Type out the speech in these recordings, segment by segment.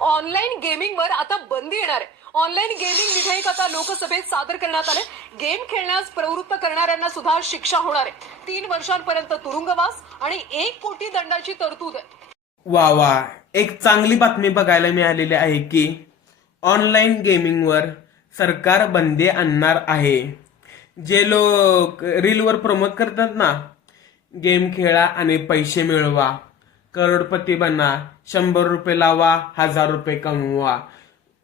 Online गेमिंगवर आता बंदी येणार आहे. ऑनलाईन गेमिंग विधेयक आता लोकसभेत सादर करण्यात आले. गेम खेळण्यास प्रवृत्त करणाऱ्यांना सुद्धा शिक्षा होणार आहे. 3 वर्षांपर्यंत तुरुंगवास आणि 1 कोटी दंडाची तरतूद आहे. वा वा, एक चांगली बातमी बघायला मिळालेली आहे की ऑनलाईन गेमिंगवर सरकार बंदी आणणार आहे. जे लोक रीलवर प्रमोट करतात ना, गेम खेळा आणि पैसे मिळवा, करोडपती बना, 100 रुपये लावा, 1000 रुपये कमवा,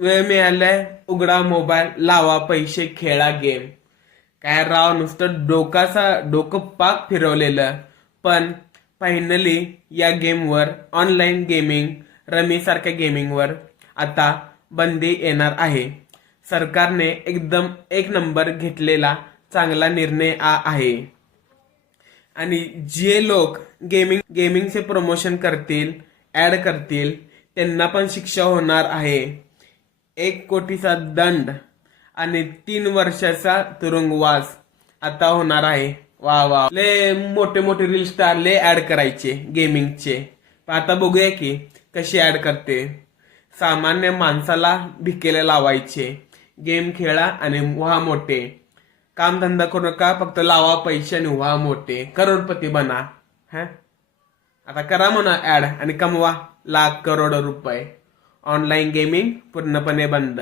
वेळ मिळालाय उघडा मोबाईल, लावा पैसे, खेळा गेम. काय राव, नुसतं डोकं पाक फिरवलेलं. पण फायनली या गेमवर, ऑनलाईन गेमिंग, रमी सारख्या गेमिंगवर आता बंदी येणार आहे. सरकारने एकदम एक नंबर घेतलेला चांगला निर्णय आहे. आणि जे लोक गेमिंगचे प्रमोशन करतील, ऍड करतील, त्यांना पण शिक्षा होणार आहे. 1 कोटीचा दंड आणि 3 वर्षाचा तुरुंगवास आता होणार आहे. वा वा, ले मोठे मोठे रील स्टार ले ऍड करायचे गेमिंगचे. आता बघूया की कशी ऍड करते. सामान्य माणसाला भिकेला लावायचे, गेम खेळा आणि व्हा मोठे, काम धंदा करू नका, फक्त लावा पैसे आणि व्हा मोठे, करोडपती बना. आता करा म्हणा ऍड आणि कमवा लाख करोड रुपये. ऑनलाईन गेमिंग पूर्णपणे बंद.